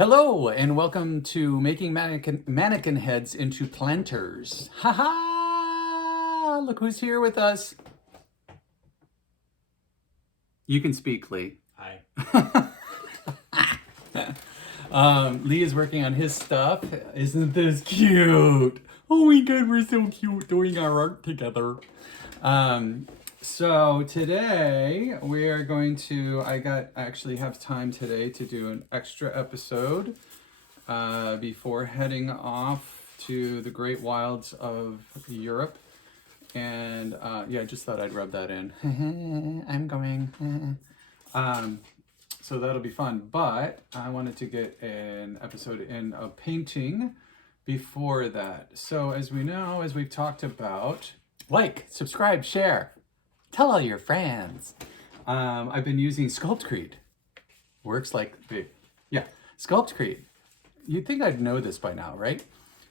Hello and welcome to making mannequin heads into planters. Ha ha! Look who's here with us. You can speak, Lee. Hi. Lee is working on his stuff. Isn't this cute? Oh my god, we're so cute doing our art together. So today we are going to, I actually have time today to do an extra episode before heading off to the great wilds of Europe. And yeah, I just thought I'd rub that in. I'm going. So that'll be fun. But I wanted to get an episode in of painting before that. So as we know, as we've talked about, like, subscribe, share. Tell all your friends. I've been using SculptCrete. Works like SculptCrete. You'd think I'd know this by now, right?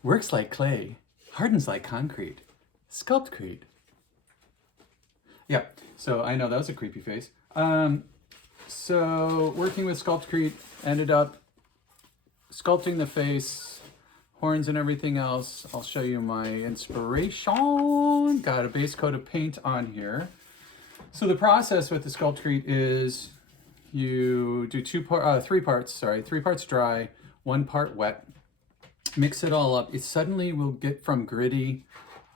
Works like clay, hardens like concrete. SculptCrete. Yeah, so I know that was a creepy face. So working with SculptCrete, ended up sculpting the face, horns and everything else. I'll show you my inspiration. Got a base coat of paint on here. So the process with the SculptCrete is you do three parts dry, 1 part wet, mix it all up. It suddenly will get from gritty,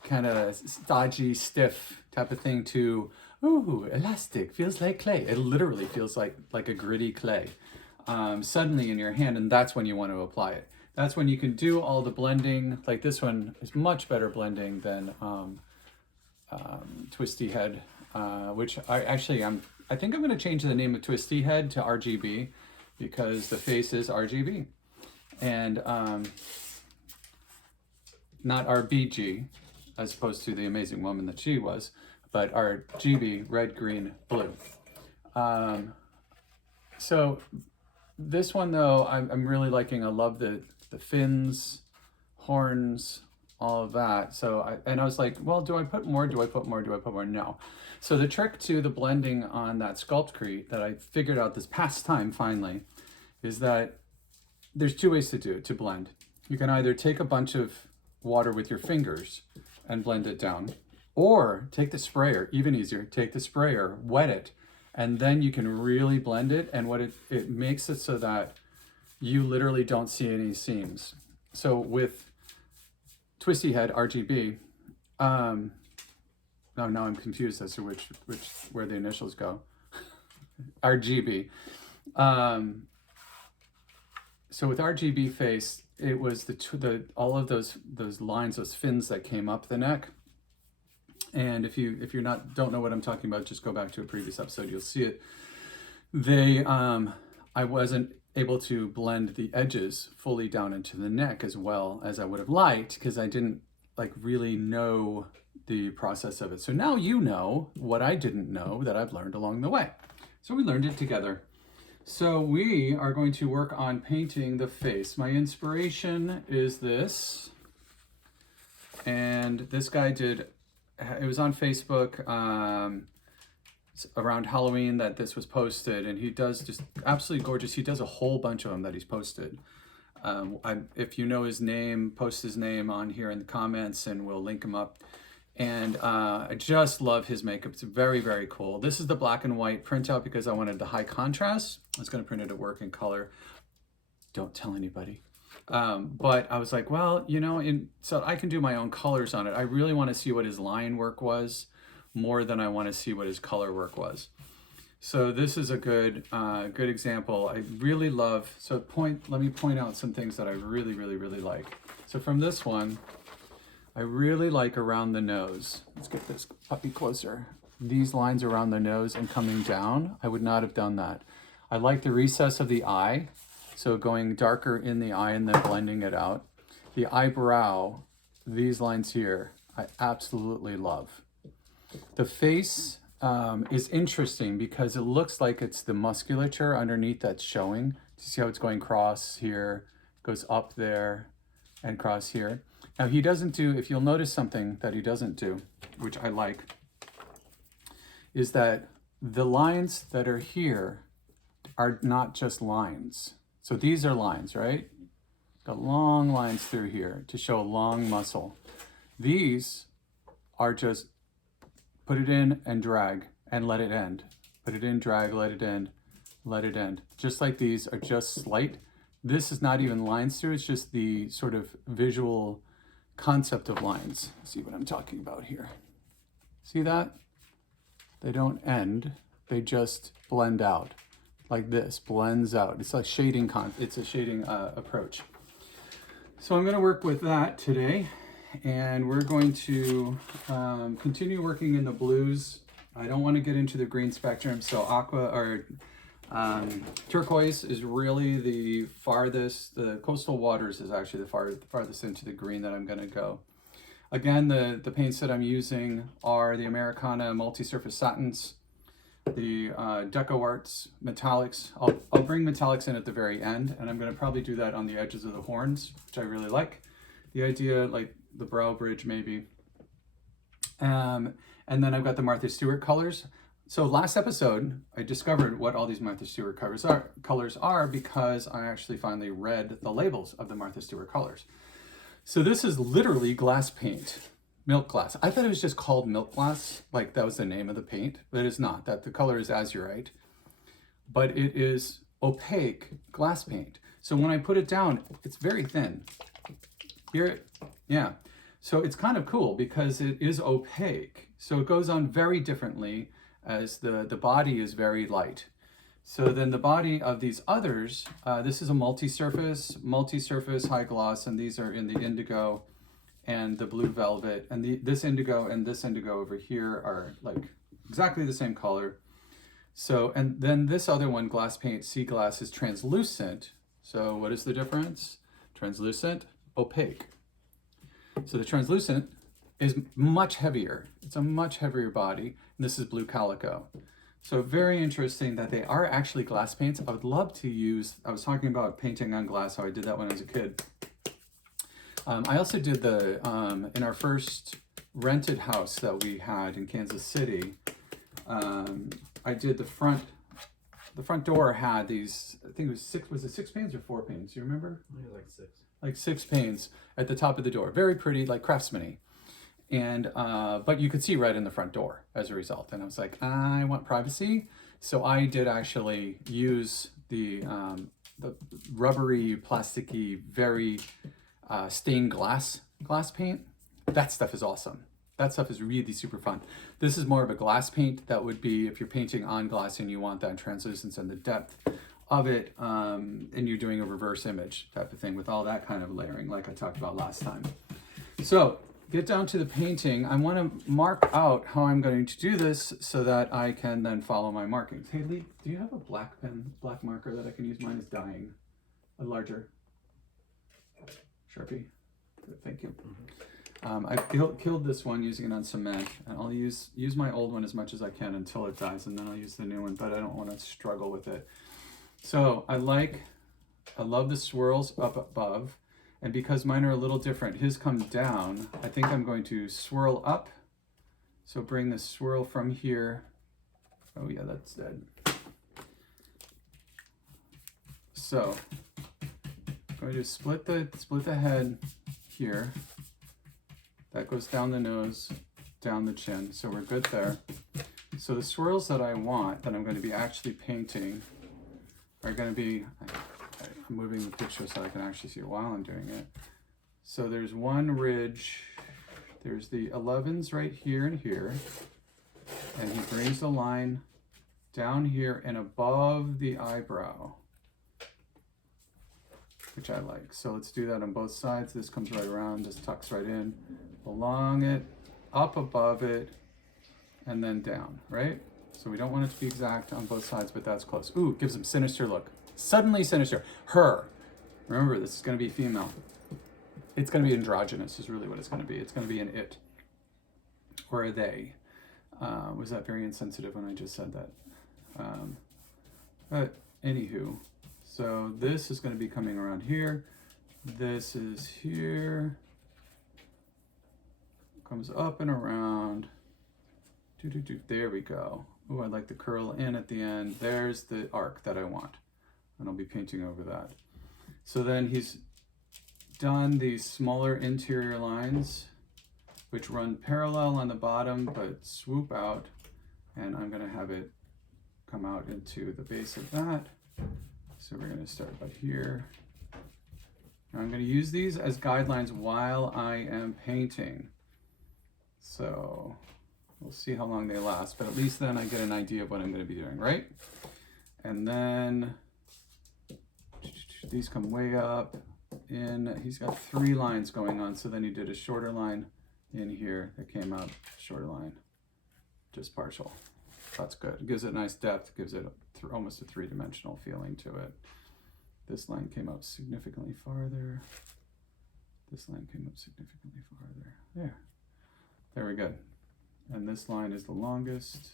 kind of stodgy, stiff type of thing to, ooh, elastic, feels like clay. It literally feels like a gritty clay suddenly in your hand, and that's when you want to apply it. That's when you can do all the blending. Like this one is much better blending than Twisty Head. Which I think I'm going to change the name of Twisty Head to RGB because the face is RGB and not RBG as opposed to the amazing woman that she was, but RGB, red, green, blue. So this one though, I'm really liking. I love the fins, horns, all of that. So I was like, well, do I put more? Do I put more? Do I put more? No. So the trick to the blending on that SculptCrete that I figured out this past time finally is that there's 2 ways to do it, to blend. You can either take a bunch of water with your fingers and blend it down, or take the sprayer, even easier, take the sprayer, wet it, and then you can really blend it. And what it makes it so that you literally don't see any seams. So with Twisty Head RGB, no, now I'm confused as to where the initials go. RGB. So with RGB face, it was all of those lines, those fins that came up the neck. And if you're don't know what I'm talking about, just go back to a previous episode, you'll see it. I wasn't able to blend the edges fully down into the neck as well as I would have liked because I didn't really know the process of it. So now you know what I didn't know that I've learned along the way. So we learned it together. So we are going to work on painting the face. My inspiration is this. And this guy it was on Facebook around Halloween that this was posted, and he does just absolutely gorgeous. He does a whole bunch of them that he's posted. If you know his name, post his name on here in the comments and we'll link him up. And I just love his makeup. It's very, very cool. This is the black and white printout because I wanted the high contrast. I was going to print it at work in color. Don't tell anybody. But I was like, well, so I can do my own colors on it. I really want to see what his line work was more than I want to see what his color work was. So this is a good example. I really love, let me point out some things that I really, really, really like. So from this one, I really like around the nose. Let's get this puppy closer. These lines around the nose and coming down, I would not have done that. I like the recess of the eye. So going darker in the eye and then blending it out. The eyebrow, these lines here, I absolutely love. The face is interesting because it looks like it's the musculature underneath that's showing. Do you see how it's going cross here, goes up there, and cross here? Now he doesn't do, if you'll notice something that he doesn't do, which I like, is that the lines that are here are not just lines. So these are lines, right? Got long lines through here to show a long muscle. These are just put it in and drag and let it end. Put it in, drag, let it end, let it end. Just like these are just slight. This is not even lines through, it's just the sort of visual concept of lines. See what I'm talking about here. See that? They don't end, they just blend out. Like this, blends out. It's like shading, it's a shading approach. So I'm gonna work with that today, and we're going to continue working in the blues. I don't want to get into the green spectrum, so aqua or turquoise is really the farthest. The coastal waters is actually the farthest into the green that I'm going to go. Again, the paints that I'm using are the Americana multi-surface satins, the Deco Arts metallics. I'll bring metallics in at the very end, and I'm going to probably do that on the edges of the horns, which I really like. The idea, like the brow bridge maybe. And then I've got the Martha Stewart colors. So last episode, I discovered what all these Martha Stewart colors are because I actually finally read the labels of the Martha Stewart colors. So this is literally glass paint, milk glass. I thought it was just called milk glass, like that was the name of the paint, but it is not. That the color is azurite, but it is opaque glass paint. So when I put it down, it's very thin. Here, yeah. So it's kind of cool because it is opaque. So it goes on very differently as the body is very light. So then the body of these others, this is a multi-surface high gloss, and these are in the indigo and the blue velvet. And this indigo and this indigo over here are like exactly the same color. So, and then this other one, glass paint, sea glass, is translucent. So what is the difference? Translucent, opaque. So the translucent is much heavier. It's a much heavier body. And this is blue calico. So very interesting that they are actually glass paints. I would love to use, I was talking about painting on glass, how I did that when I was a kid. I also did the, in our first rented house that we had in Kansas City, I did the front door had these, I think it was was it 6 panes or 4 panes? Do you remember? I think it was like 6. Like 6 panes at the top of the door. Very pretty, like craftsman-y. And, but you could see right in the front door as a result. And I was like, I want privacy. So I did actually use the rubbery, plasticky, very stained glass paint. That stuff is awesome. That stuff is really super fun. This is more of a glass paint. That would be if you're painting on glass and you want that translucence and the depth of it, and you're doing a reverse image type of thing with all that kind of layering like I talked about last time. So get down to the painting. I want to mark out how I'm going to do this so that I can then follow my markings. Hey Lee, do you have a black marker that I can use? Mine is dying. A larger Sharpie. Good, thank you. I killed this one using it on cement, and I'll use my old one as much as I can until it dies, and then I'll use the new one, but I don't want to struggle with it. So I love the swirls up above, and because mine are a little different, his come down, I think I'm going to swirl up. So bring the swirl from here. Oh yeah, that's dead. So I'm going to split the head here. That goes down the nose, down the chin. So we're good there. So the swirls that I want, that I'm going to be actually painting, are going to be, I'm moving the picture so I can actually see it while I'm doing it. So there's one ridge, there's the 11s right here and here, and he brings the line down here and above the eyebrow, which I like. So let's do that on both sides. This comes right around, this tucks right in, along it, up above it, and then down, right? So we don't want it to be exact on both sides, but that's close. Ooh, gives him sinister look. Suddenly sinister. Her. Remember, this is going to be female. It's going to be androgynous is really what it's going to be. It's going to be an it. Or a they. Was that very insensitive when I just said that? But anywho, so this is going to be coming around here. This is here. Comes up and around. There we go. Oh, I like the curl in at the end. There's the arc that I want. and I'll be painting over that. So then he's done these smaller interior lines, which run parallel on the bottom, but swoop out, and I'm gonna have it come out into the base of that. So we're gonna start by here. Now I'm gonna use these as guidelines while I am painting. So we'll see how long they last, but at least then I get an idea of what I'm gonna be doing, right? And then these come way up in. He's got 3 lines going on, so then he did a shorter line in here that came up, shorter line, just partial. That's good. It gives it nice depth, gives it almost a 3-dimensional feeling to it. This line came up significantly farther. This line came up significantly farther. Very good. And this line is the longest.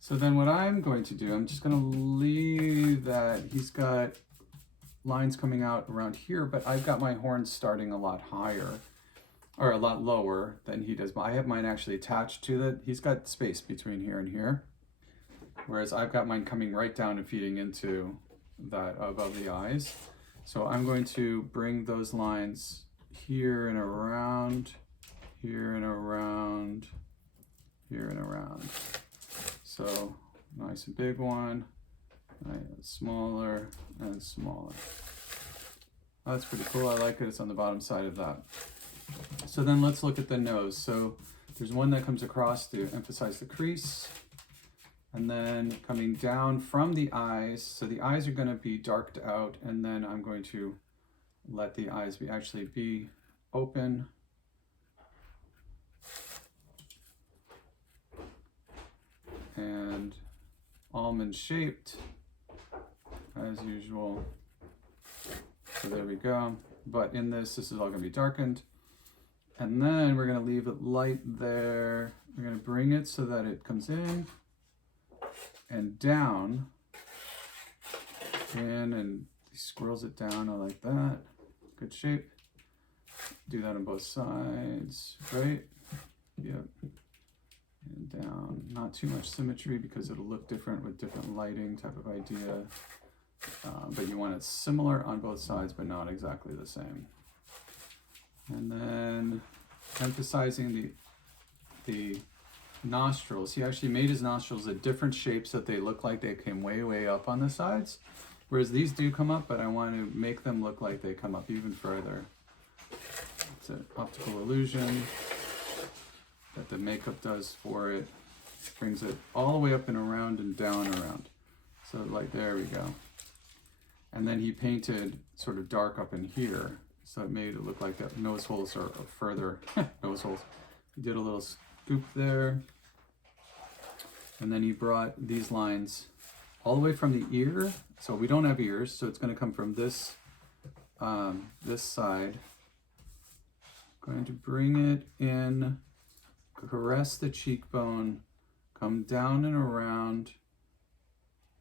So then what I'm going to do, I'm just going to leave that. He's got lines coming out around here, but I've got my horns starting a lot higher, or a lot lower than he does. I have mine actually attached to that. He's got space between here and here, whereas I've got mine coming right down and feeding into that above the eyes. So I'm going to bring those lines here and around, here and around, here and around. So nice and big one, nice, smaller and smaller. That's pretty cool. I like it. It's on the bottom side of that. So then let's look at the nose. So there's one that comes across to emphasize the crease, and then coming down from the eyes. So the eyes are going to be darked out, and then I'm going to let the eyes actually be open. And almond shaped as usual. So there we go. But in this is all going to be darkened. And then we're going to leave it light there. We're going to bring it so that it comes in and down. In and he squirrels it down. I like that. Good shape. Do that on both sides, right? Yep. And down. Not too much symmetry because it'll look different with different lighting type of idea. But you want it similar on both sides, but not exactly the same. And then emphasizing the nostrils. He actually made his nostrils at different shapes that they look like they came way, way up on the sides. Whereas these do come up, but I want to make them look like they come up even further. It's an optical illusion that the makeup does for it. Brings it all the way up and around and down around. So like, there we go. And then he painted sort of dark up in here. So it made it look like that nose holes are further nose holes. He did a little scoop there. And then he brought these lines all the way from the ear. So we don't have ears, so it's going to come from this this side. Going to bring it in, caress the cheekbone, come down and around,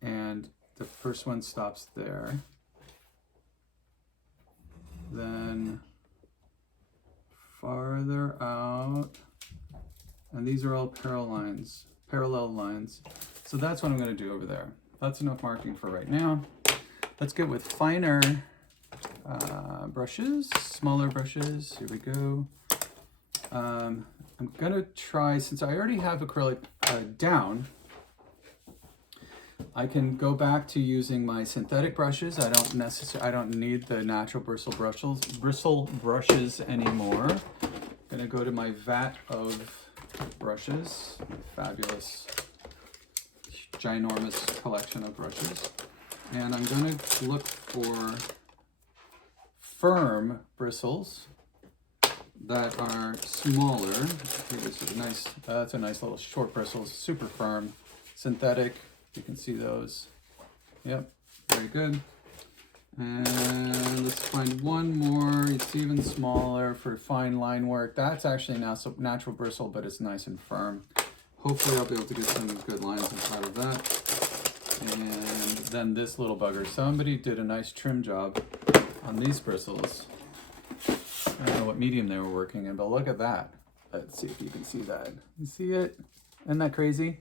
and the first one stops there. Then farther out, and these are all parallel lines. So that's what I'm going to do over there. That's enough marking for right now. Let's get with finer brushes, smaller brushes. Here we go. I'm going to try, since I already have acrylic down, I can go back to using my synthetic brushes. I don't need the natural bristle brushes anymore. I'm gonna go to my vat of brushes, fabulous, ginormous collection of brushes. And I'm gonna look for firm bristles that are smaller. This is nice, that's a nice little short bristles, super firm, synthetic. You can see those. Yep, very good. And let's find one more. It's even smaller for fine line work. That's actually now natural bristle, but it's nice and firm. Hopefully I'll be able to get some good lines out of that. And then this little bugger. Somebody did a nice trim job on these bristles. I don't know what medium they were working in, but look at that. Let's see if you can see that. You see it? Isn't that crazy?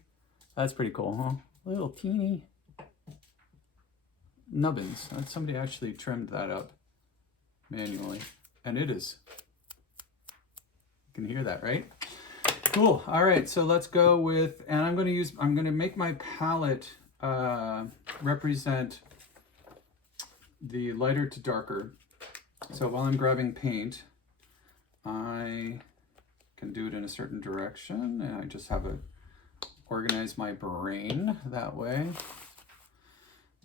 That's pretty cool, huh? Little teeny. nubbins. Somebody actually trimmed that up manually, and it is. You can hear that, right? Cool. All right, so let's go with, and I'm going to make my palette represent the lighter to darker. So while I'm grabbing paint, I can do it in a certain direction, and I just have to organize my brain that way.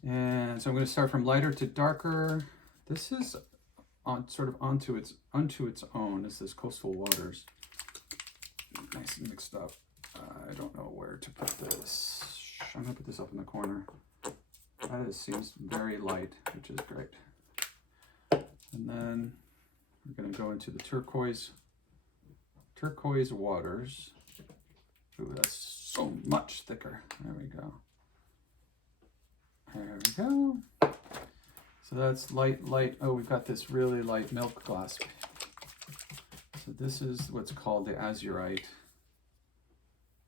And so I'm going to start from lighter to darker. This is sort of onto its own. Is this Coastal Waters? Nice and mixed up. I don't know where to put this. I'm going to put this up in the corner. That seems very light, which is great. And then we're going to go into the turquoise waters. Ooh, that's so much thicker. There we go. There we go. So that's light. Oh, we've got this really light milk glass. So this is what's called the azurite.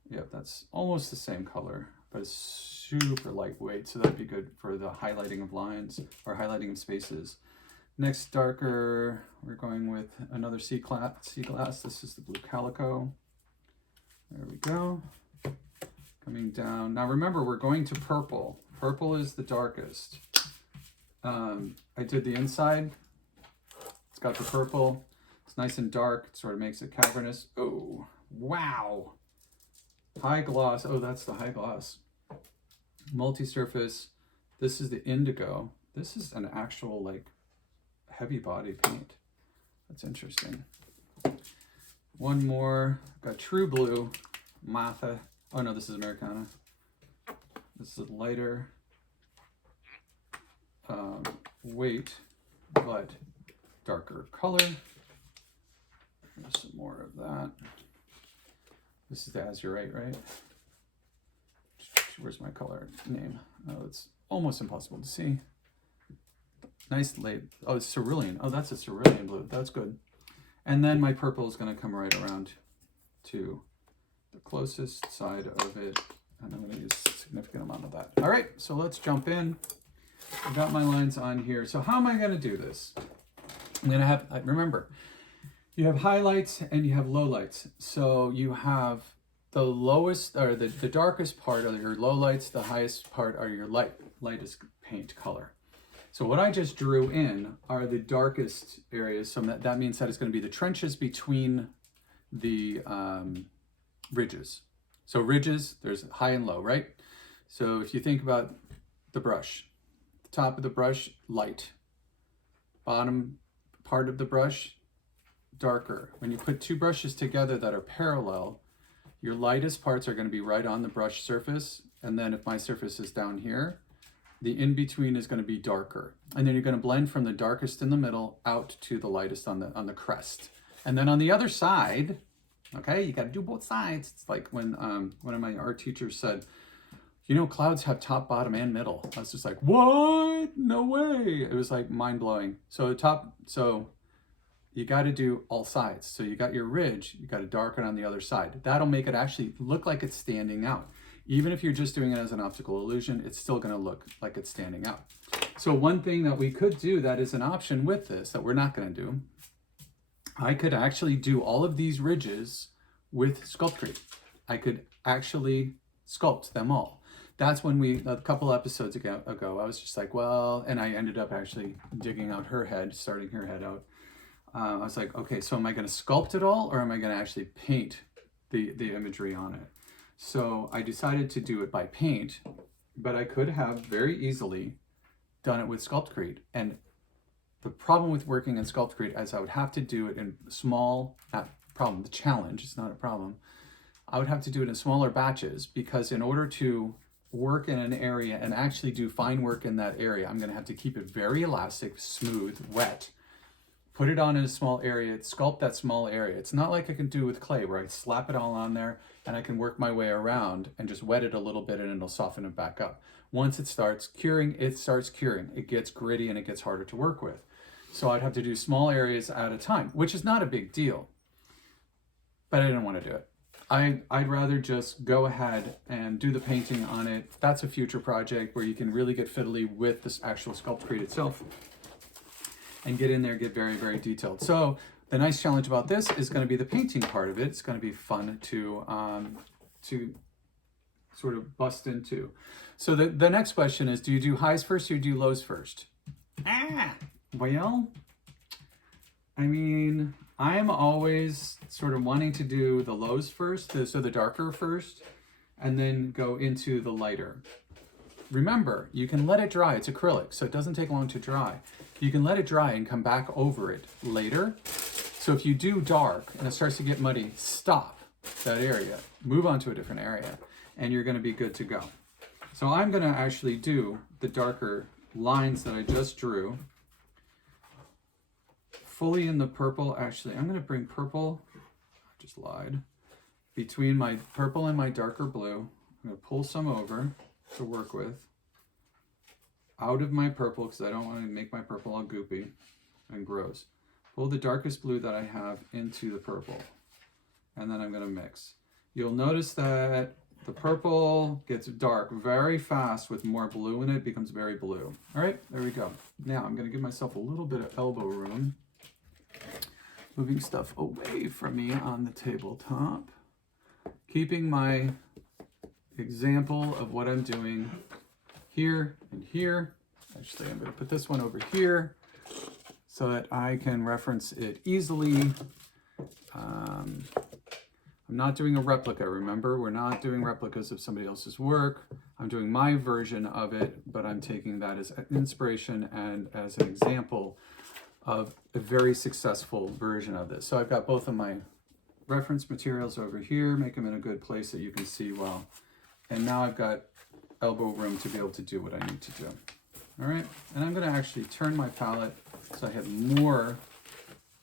Yep, that's almost the same color, but it's super lightweight. So that'd be good for the highlighting of lines or highlighting of spaces. Next, darker, we're going with another sea glass. This is the blue calico. There we go. Coming down. Now remember, we're going to purple. Purple is the darkest. I did the inside. It's got the purple. It's nice and dark. It sort of makes it cavernous. Oh, wow. High gloss. Oh, that's the high gloss. Multi-surface. This is the indigo. This is an actual, like, heavy body paint. That's interesting. One more. Got True Blue. Martha. Oh, no, this is Americana. This is lighter weight, but darker color. There's some more of that. This is the azurite, right? Where's my color name? Oh, it's almost impossible to see. Nice light. Oh, it's cerulean. Oh, that's a cerulean blue. That's good. And then my purple is going to come right around to the closest side of it. And I'm going to use a significant amount of that. All right, so let's jump in. I've got my lines on here. So how am I going to do this? I'm going to have, remember, you have highlights and you have lowlights. So you have the lowest, or the darkest part are your lowlights. The highest part are your lightest paint color. So what I just drew in are the darkest areas. So that means that it's going to be the trenches between the ridges. So ridges, there's high and low, right? So if you think about the brush, the top of the brush, light. Bottom part of the brush, darker. When you put two brushes together that are parallel, your lightest parts are going to be right on the brush surface. And then if my surface is down here, the in-between is going to be darker. And then you're going to blend from the darkest in the middle out to the lightest on the crest. And then on the other side, okay, you got to do both sides. It's like when one of my art teachers said, you know, clouds have top, bottom, and middle. I was just like, what? No way. It was like mind-blowing. So you got to do all sides. So you got your ridge, you got to darken on the other side. That'll make it actually look like it's standing out. Even if you're just doing it as an optical illusion, it's still going to look like it's standing out. So one thing that we could do that is an option with this that we're not going to do, I could actually do all of these ridges with SculptCrete. I could actually sculpt them all. That's when a couple episodes ago, I was just like, well, and I ended up actually digging out her head, starting her head out. I was like, okay, so am I going to sculpt it all, or am I going to actually paint the imagery on it? So I decided to do it by paint, but I could have very easily done it with SculptCrete. And the problem with working in SculptCrete is I would have to do it in small, the challenge, it's not a problem. I would have to do it in smaller batches, because in order to work in an area and actually do fine work in that area, I'm going to have to keep it very elastic, smooth, wet, put it on in a small area, sculpt that small area. It's not like I can do with clay where I slap it all on there and I can work my way around and just wet it a little bit and it'll soften it back up. Once it starts curing, it gets gritty and it gets harder to work with. So I'd have to do small areas at a time, which is not a big deal, but I didn't want to do it. I'd rather just go ahead and do the painting on it. That's a future project where you can really get fiddly with this actual SculptCrete itself and get in there, get very, very detailed. So the nice challenge about this is going to be the painting part of it. It's going to be fun to sort of bust into. So the next question is, do you do highs first or do you do lows first? Well, I mean, I'm always sort of wanting to do the lows first, so the darker first, and then go into the lighter. Remember, you can let it dry. It's acrylic, so it doesn't take long to dry. You can let it dry and come back over it later. So if you do dark and it starts to get muddy, stop that area, move on to a different area, and you're going to be good to go. So I'm going to actually do the darker lines that I just drew fully in the purple. Actually, I'm going to bring purple, I just lied, between my purple and my darker blue. I'm going to pull some over to work with out of my purple because I don't want to make my purple all goopy and gross. Pull the darkest blue that I have into the purple, and then I'm going to mix. You'll notice that the purple gets dark very fast with more blue in it, becomes very blue. All right, there we go. Now I'm going to give myself a little bit of elbow room, moving stuff away from me on the tabletop, keeping my example of what I'm doing here and here. Actually, I'm going to put this one over here so that I can reference it easily. I'm not doing a replica, remember? We're not doing replicas of somebody else's work. I'm doing my version of it, but I'm taking that as inspiration and as an example of a very successful version of this. So I've got both of my reference materials over here, make them in a good place that you can see well. And now I've got elbow room to be able to do what I need to do. All right, and I'm gonna actually turn my palette so I have more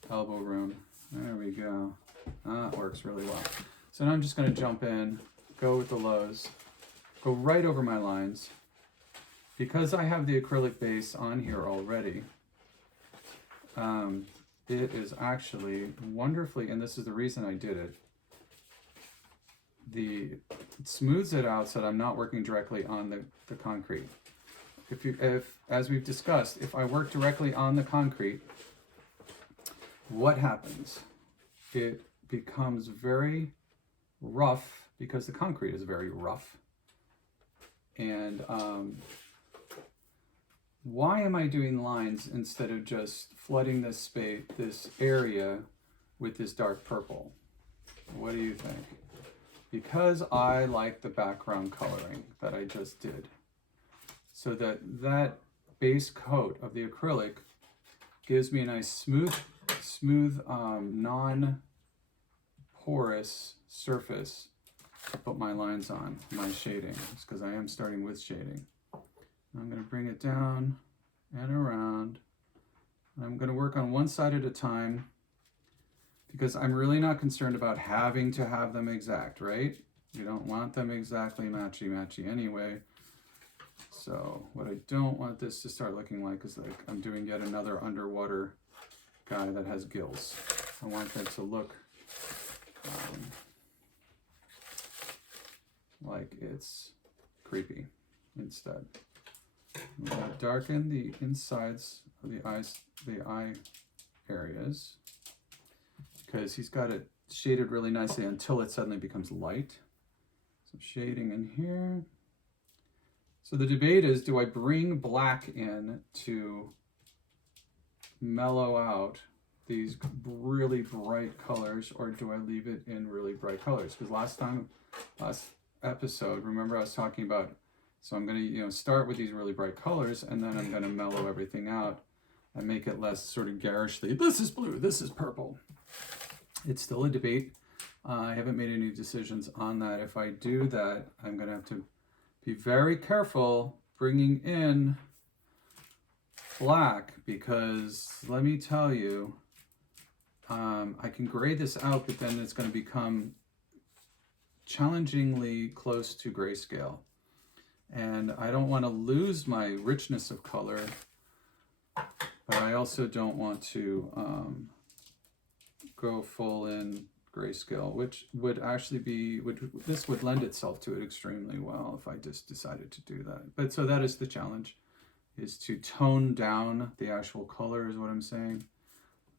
elbow room. There we go. That works really well. So now I'm just going to jump in, go with the lows, go right over my lines. Because I have the acrylic base on here already, it is actually wonderfully, and this is the reason I did it, it smooths it out so that I'm not working directly on the concrete. If, as we've discussed, if I work directly on the concrete, what happens? It becomes very rough because the concrete is very rough. And why am I doing lines instead of just flooding this space, this area with this dark purple? What do you think? Because I like the background coloring that I just did. So that base coat of the acrylic gives me a nice smooth, non-porous surface to put my lines on, my shading, because I am starting with shading. I'm going to bring it down and around. I'm going to work on one side at a time because I'm really not concerned about having to have them exact, right? You don't want them exactly matchy-matchy anyway. So what I don't want this to start looking like is like I'm doing yet another underwater guy that has gills. I want that to look like it's creepy instead. I'm going to darken the insides of the eyes, the eye areas, because he's got it shaded really nicely until it suddenly becomes light. Some shading in here. So the debate is, do I bring black in to mellow out these really bright colors, or do I leave it in really bright colors? Because last episode, remember I was talking about, so I'm going to start with these really bright colors, and then I'm going to mellow everything out and make it less sort of garishly, this is blue, this is purple. It's still a debate. I haven't made any decisions on that. If I do that, I'm going to have to be very careful bringing in black, because let me tell you, I can gray this out, but then it's going to become challengingly close to grayscale. And I don't want to lose my richness of color, but I also don't want to go full in grayscale, which would actually be, this would lend itself to it extremely well if I just decided to do that. But so that is the challenge, is to tone down the actual color is what I'm saying.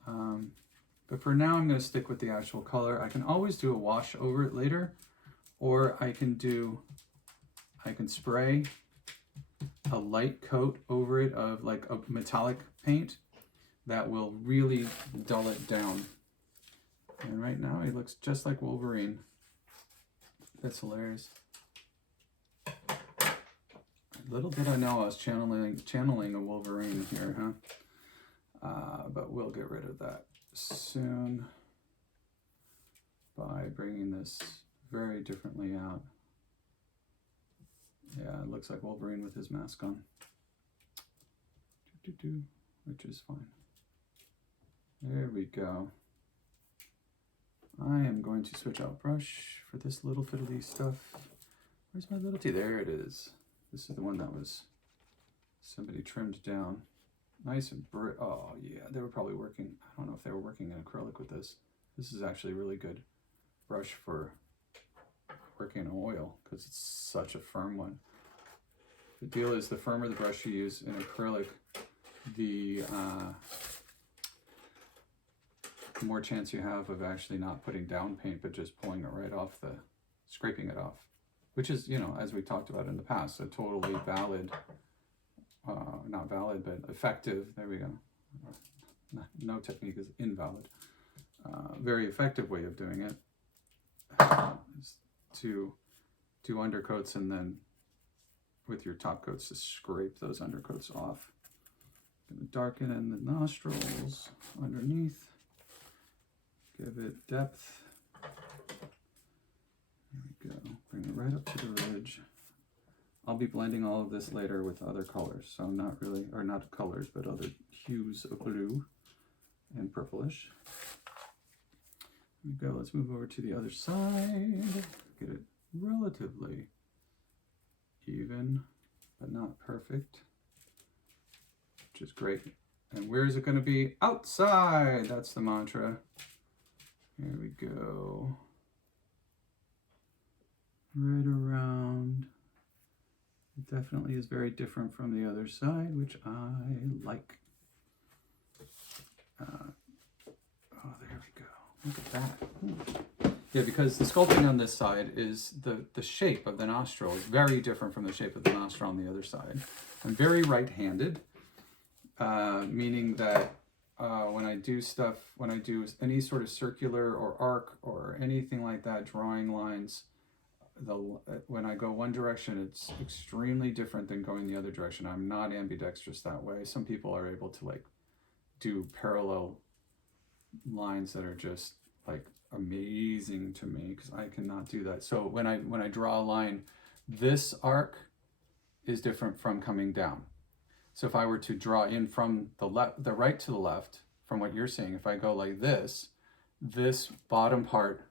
But for now, I'm going to stick with the actual color. I can always do a wash over it later, or I can spray a light coat over it of like a metallic paint that will really dull it down. And right now he looks just like Wolverine. That's hilarious. Little did I know I was channeling a Wolverine here, huh? But we'll get rid of that soon by bringing this very differently out. Yeah, it looks like Wolverine with his mask on, which is fine. There we go. I am going to switch out brush for this little fiddly stuff. Where's my little T? There it is. This is the one that was somebody trimmed down. Nice and oh yeah, they were probably working. I don't know if they were working in acrylic with this. This is actually a really good brush for working in oil because it's such a firm one. The deal is the firmer the brush you use in acrylic, the more chance you have of actually not putting down paint, but just pulling it right off scraping it off, which is, you know, as we talked about in the past, a totally valid, not valid, but effective, there we go. No technique is invalid. Very effective way of doing it is to do undercoats and then with your top coats to scrape those undercoats off. Gonna darken in the nostrils underneath. Give it depth. There we go. Bring it right up to the ridge. I'll be blending all of this later with other colors, so not really, or not colors, but other hues of blue and purplish. There we go. Let's move over to the other side. Get it relatively even, but not perfect, which is great. And where is it going to be? Outside! That's the mantra. Here we go. Right around. It definitely is very different from the other side, which I like. Oh, there we go. Look at that. Yeah, because the sculpting on this side is the shape of the nostril is very different from the shape of the nostril on the other side. I'm very right-handed, meaning that when I do any sort of circular or arc or anything like that, drawing lines, when I go one direction, it's extremely different than going the other direction. I'm not ambidextrous that way. Some people are able to like do parallel lines that are just like amazing to me because I cannot do that. So when I draw a line, this arc is different from coming down. So if I were to draw in from the right to the left, from what you're seeing, if I go like this bottom part,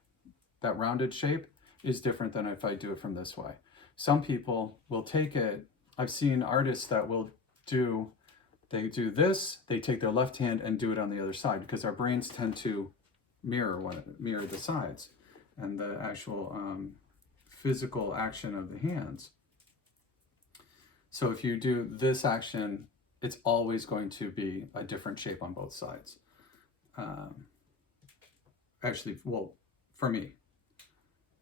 that rounded shape, is different than if I do it from this way. Some people will take it, I've seen artists that will they do this, they take their left hand and do it on the other side because our brains tend to mirror the sides and the actual physical action of the hands. So if you do this action, it's always going to be a different shape on both sides. Actually, well, for me,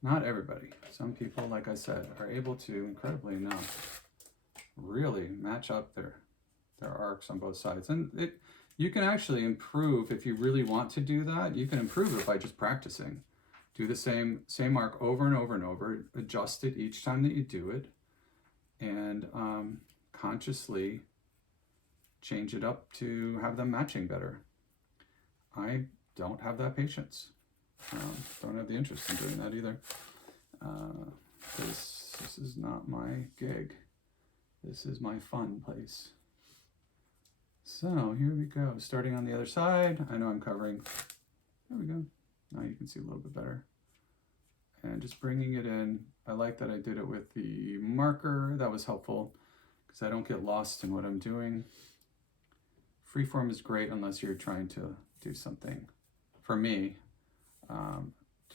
not everybody. Some people, like I said, are able to, incredibly enough, really match up their arcs on both sides. And you can actually improve, if you really want to do that, you can improve it by just practicing. Do the same arc over and over and over, adjust it each time that you do it, and consciously change it up to have them matching better. I don't have that patience. Don't have the interest in doing that either. This is not my gig. This is my fun place. So here we go. Starting on the other side. I know I'm covering. There we go. Now you can see a little bit better. And just bringing it in. I like that I did it with the marker. That was helpful because I don't get lost in what I'm doing. Freeform is great unless you're trying to do something. For me,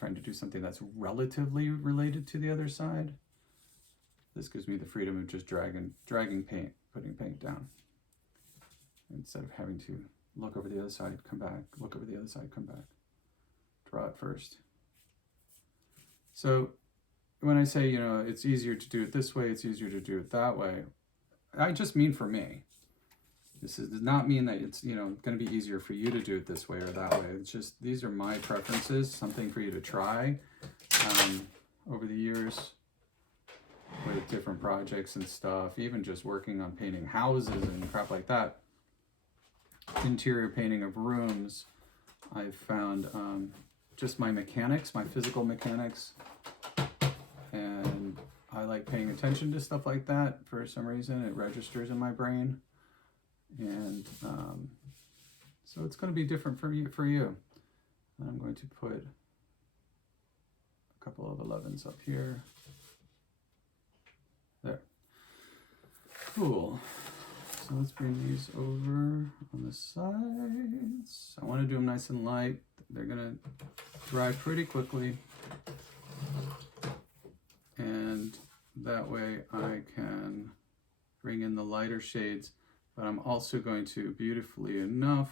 trying to do something that's relatively related to the other side. This gives me the freedom of just dragging paint, putting paint down, instead of having to look over the other side, come back, look over the other side, come back. Draw it first. So when I say, it's easier to do it this way, it's easier to do it that way, I just mean for me. This does not mean that it's, going to be easier for you to do it this way or that way. It's just, these are my preferences, something for you to try over the years with different projects and stuff, even just working on painting houses and crap like that. Interior painting of rooms, I've found just my mechanics, my physical mechanics, and I like paying attention to stuff like that for some reason. It registers in my brain. And so it's going to be different for you. I'm going to put a couple of 11s up here. There. Cool. So let's bring these over on the sides. I want to do them nice and light. They're going to dry pretty quickly. And that way I can bring in the lighter shades. But I'm also going to, beautifully enough,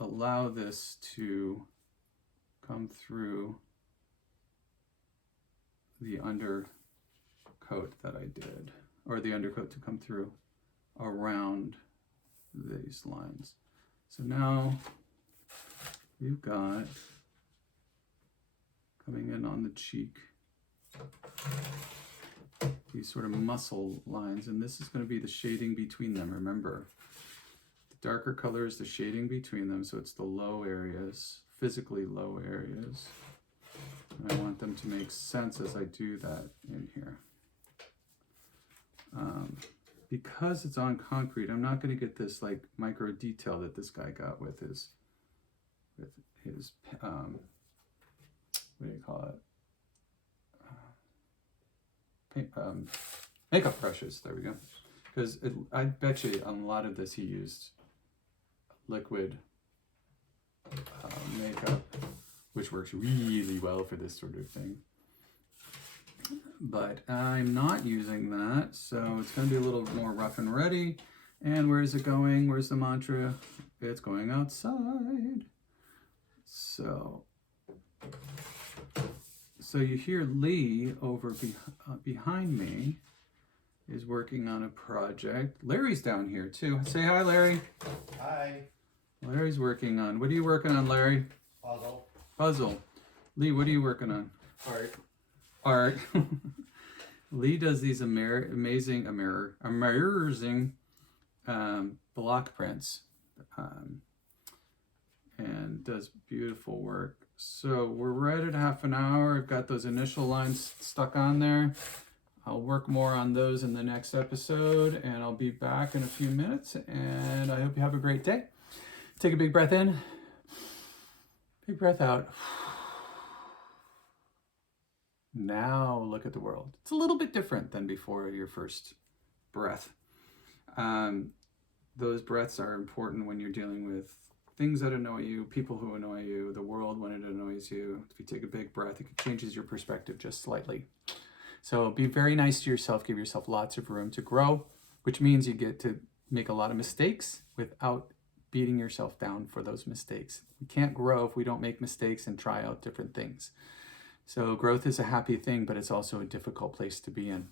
allow this to come through the undercoat that I did, or the undercoat to come through around these lines. So now we've got coming in on the cheek these sort of muscle lines, and this is going to be the shading between them. Remember, the darker color is the shading between them, so it's the low areas, physically low areas. And I want them to make sense as I do that in here. Because it's on concrete, I'm not going to get this like micro detail that this guy got with his what do you call it? Makeup brushes. There we go. Because I bet you on a lot of this he used liquid makeup, which works really well for this sort of thing. But I'm not using that, so it's going to be a little more rough and ready. And where is it going? Where's the mantra? It's going outside. So you hear Lee over behind me is working on a project. Larry's down here too. Say hi, Larry. Hi. Larry's working on, what are you working on, Larry? Puzzle. Puzzle. Lee, what are you working on? Art. Art. Lee does these amazing block prints and does beautiful work. So we're right at half an hour. I've got those initial lines stuck on there. I'll work more on those in the next episode, and I'll be back in a few minutes, and I hope you have a great day. Take a big breath in, big breath out. Now look at the world. It's a little bit different than before your first breath. Those breaths are important when you're dealing with things that annoy you, people who annoy you, the world when it annoys you. If you take a big breath, it changes your perspective just slightly. So be very nice to yourself. Give yourself lots of room to grow, which means you get to make a lot of mistakes without beating yourself down for those mistakes. We can't grow if we don't make mistakes and try out different things. So growth is a happy thing, but it's also a difficult place to be in.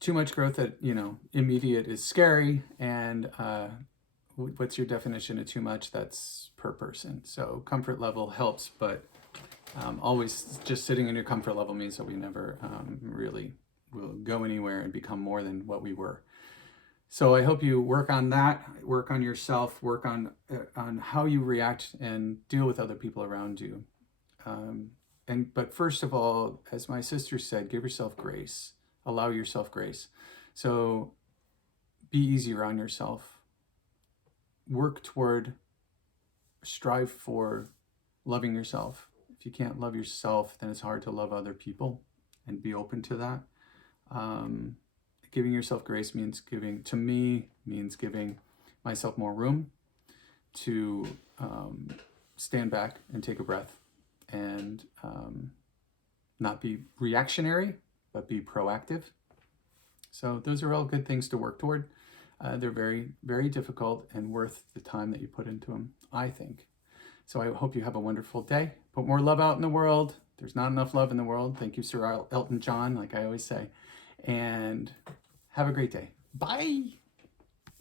Too much growth at, immediate is scary. And what's your definition of too much? That's per person. So comfort level helps, but always just sitting in your comfort level means that we never really will go anywhere and become more than what we were. So I hope you work on that, work on yourself, work on how you react and deal with other people around you. But first of all, as my sister said, give yourself grace. Allow yourself grace. So be easier on yourself. Strive for loving yourself. If you can't love yourself, then it's hard to love other people, and be open to that. Giving yourself grace means giving myself more room to stand back and take a breath and not be reactionary, but be proactive. So those are all good things to work toward. They're very, very difficult and worth the time that you put into them, I think. So I hope you have a wonderful day. Put more love out in the world. There's not enough love in the world. Thank you, Sir Elton John, like I always say. And have a great day. Bye.